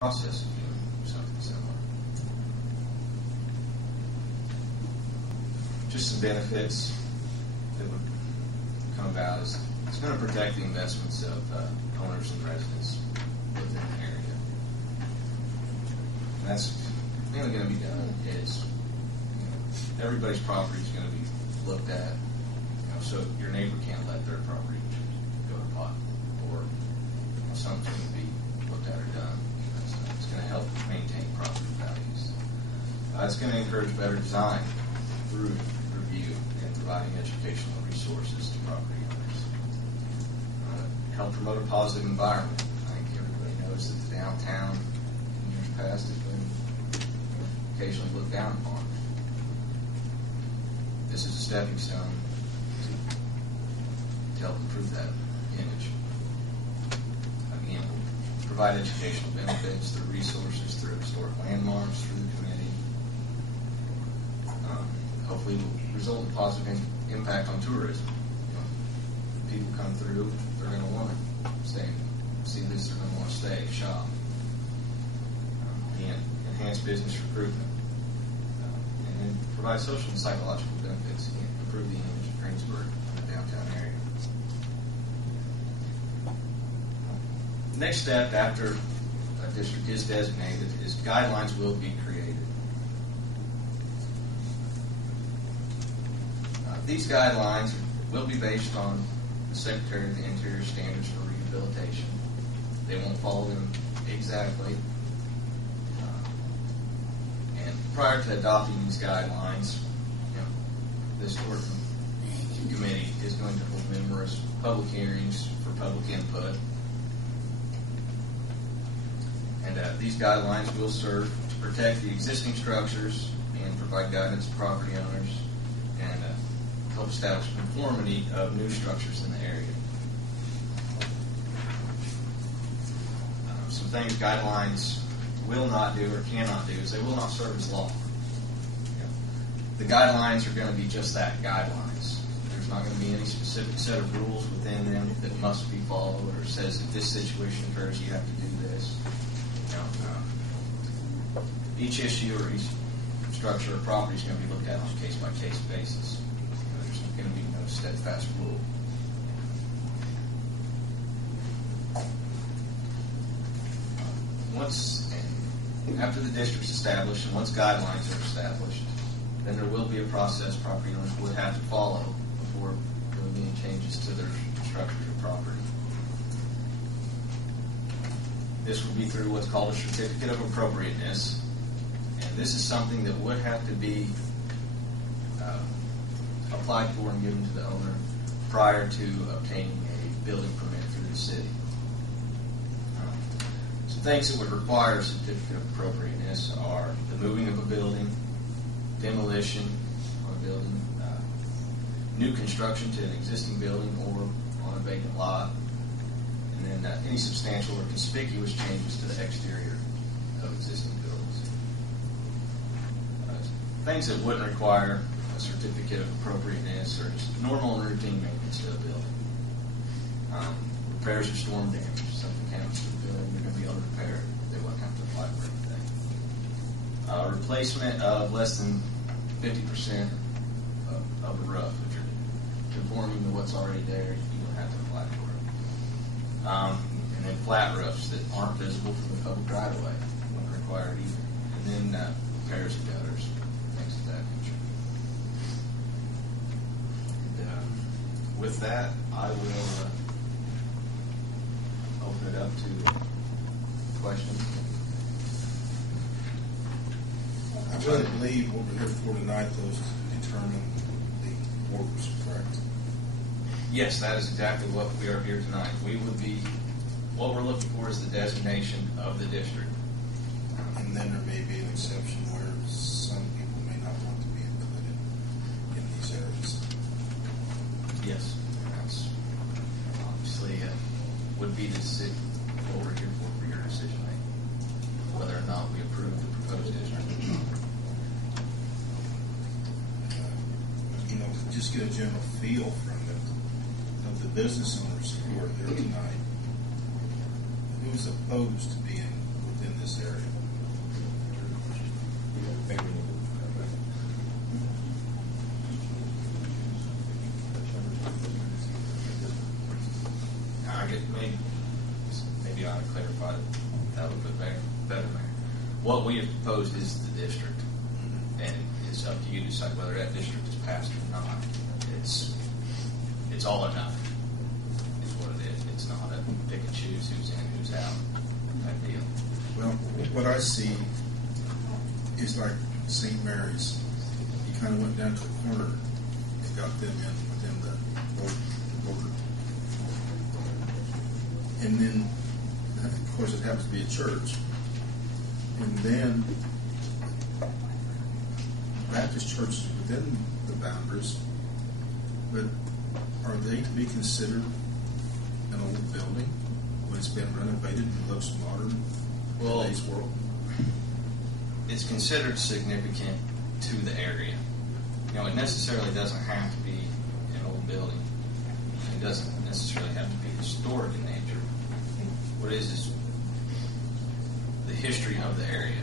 process of doing something similar. Just some benefits that would come about is it's going to protect the investments of owners and residents within the area. And that's mainly going to be done is everybody's property is going to be looked at, so your neighbor can't let their property go to pot, or something's going to be looked at or done. It's going to help maintain property values. It's going to encourage better design through review and providing educational resources to property owners. Help promote a positive environment. I think everybody knows that the downtown in years past has been occasionally looked down upon. This is a stepping stone to help improve that image. Again, we'll provide educational benefits through resources, through historic landmarks, through the committee. Hopefully will result in positive impact on tourism. People come through, they're going to want to stay, see this, they're going to want to stay, shop. And enhance business recruitment. And then provide social and psychological benefits. Again, improve the image of Greensburg in the downtown area. Next step after a district is designated is guidelines will be created. These guidelines will be based on the Secretary of the Interior standards for rehabilitation. They won't follow them exactly. And prior to adopting these guidelines, the Historic Committee is going to hold numerous public hearings for public input. And these guidelines will serve to protect the existing structures and provide guidance to property owners and help establish conformity of new structures in the area. Some things guidelines will not do or cannot do is they will not serve as law. The guidelines are going to be just that, guidelines. There's not going to be any specific set of rules within them that must be followed or says if this situation occurs you have to do this. Each issue or each structure or property is going to be looked at on a case-by-case basis. There's going to be no steadfast rule. After the district's established and once guidelines are established, then there will be a process property owners would have to follow before doing any changes to their structures or property. This would be through what's called a certificate of appropriateness, and this is something that would have to be applied for and given to the owner prior to obtaining a building permit through the city. Some things that would require a certificate of appropriateness are the moving of a building, demolition of a building, new construction to an existing building or on a vacant lot, and then any substantial or conspicuous changes to the exterior of existing buildings. Things that wouldn't require a certificate of appropriateness or just normal and routine maintenance to a building. Repairs or storm damage. Something happens to the building, they're going to be able to repair it. They wouldn't have to apply for anything. Replacement of less than 50% of a roof. If you're conforming to what's already there, you don't have to apply for it. And then flat roofs that aren't visible from the public right-of-way wouldn't require it either. And then repairs of gutters, things of that nature. And, with that, I will open it up to questions. I really believe what we're here for tonight, though, is to determine the borders, correct? Yes, that is exactly what we are here tonight. What we're looking for is the designation of the district. And then there may be an exception where some people may not want to be included in these areas. Yes, that's obviously would be what we're here for your decision making, whether or not we approve the proposed district. Just get a general feel from the business owners who are here tonight. Who's opposed to being within this probably put better there. What we have proposed is the district, and it's up to you to decide whether that district is passed or not. It's all or nothing. Is what it is. It's not a pick and choose who's in, who's out type deal. Well, what I see is like St. Mary's. You kind of went down to the corner and got them in within the border. And then, of course, it happens to be a church. And then Baptist churches within the boundaries, but are they to be considered an old building when it's been renovated and looks modern in today's world? It's considered significant to the area. It necessarily doesn't have to be an old building. It doesn't necessarily have to be historic in nature. What it is the history of the area.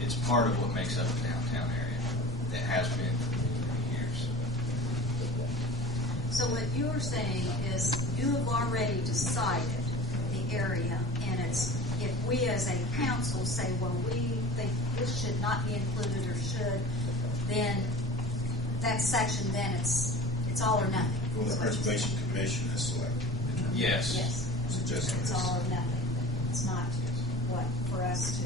It's part of what makes up the downtown area. It has been for many years. So what you're saying is you have already decided the area, and if we as a council say, well, we think this should not be included or should, then that section, then it's all or nothing. Well, the Preservation Commission has selected. Yes. Yes. Suggesting it's this. all or nothing. It's not what for us to.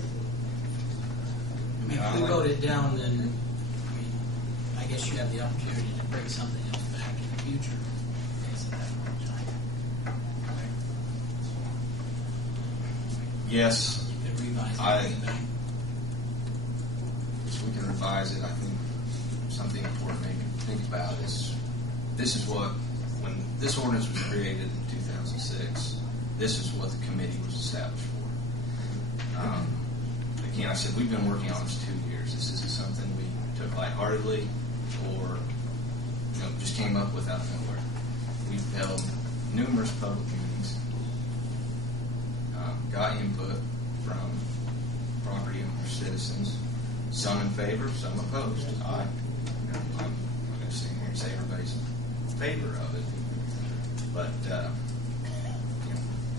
If we wrote it down, then I guess you have the opportunity to bring something else back in the future. At that point in time. Yes. You could revise it. So we can revise it. I think something important to think about is this is what, when this ordinance was created in 2006, this is what the committee was established for. Again, I said we've been working on this 2 years. This isn't something we took lightheartedly or just came up with out of nowhere. We've held numerous public meetings, got input from property owners, citizens, some in favor, some opposed. I'm not going to sit here and say everybody's in favor of it, but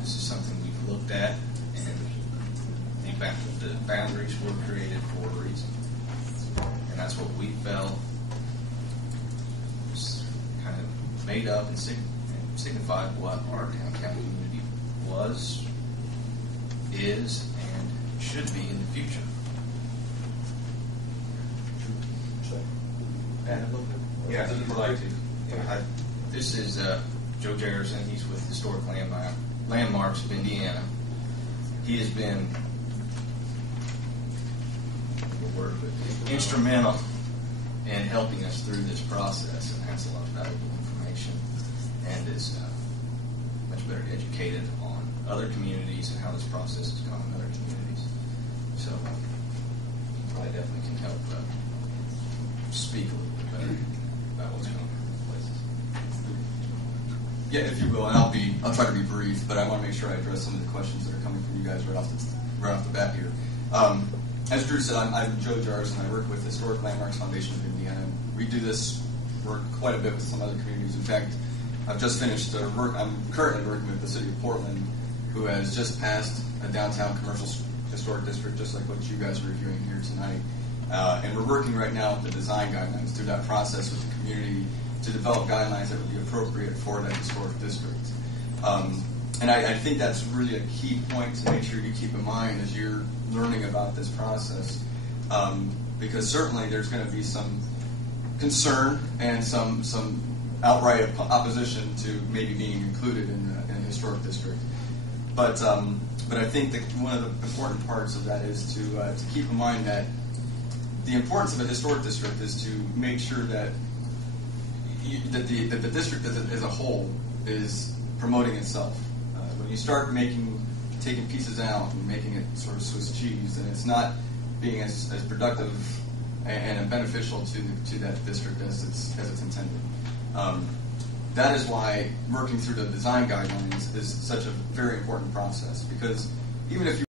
this is something we've looked at, and the boundaries were created for a reason, and that's what we felt was kind of made up and signified what our downtown community was, is, and should be in the future. Yeah, if you'd like to. This is Joe Jerrison. He's with Historic Landmarks of Indiana. He has been instrumental in helping us through this process and has a lot of valuable information and is much better educated on other communities and how this process has gone in other communities. So I definitely can help speak a little bit better about what's going on in places. Yeah, if you will, and I'll try to be brief, but I want to make sure I address some of the questions that are coming from you guys right off the bat here. As Drew said, I'm Joe Jars, and I work with Historic Landmarks Foundation of Indiana. We do this work quite a bit with some other communities. In fact, I've just finished work. I'm currently working with the city of Portland, who has just passed a downtown commercial historic district, just like what you guys are reviewing here tonight. And we're working right now with the design guidelines through that process with the community to develop guidelines that would be appropriate for that historic district. And I think that's really a key point to make sure you keep in mind as you're learning about this process, because certainly there's going to be some concern and some outright opposition to maybe being included in a historic district. But I think that one of the important parts of that is to keep in mind that the importance of a historic district is to make sure that the district as a whole is promoting itself. When you start taking pieces out and making it sort of Swiss cheese, then it's not being as productive and beneficial to that district as it's intended. That is why working through the design guidelines is such a very important process, because even if you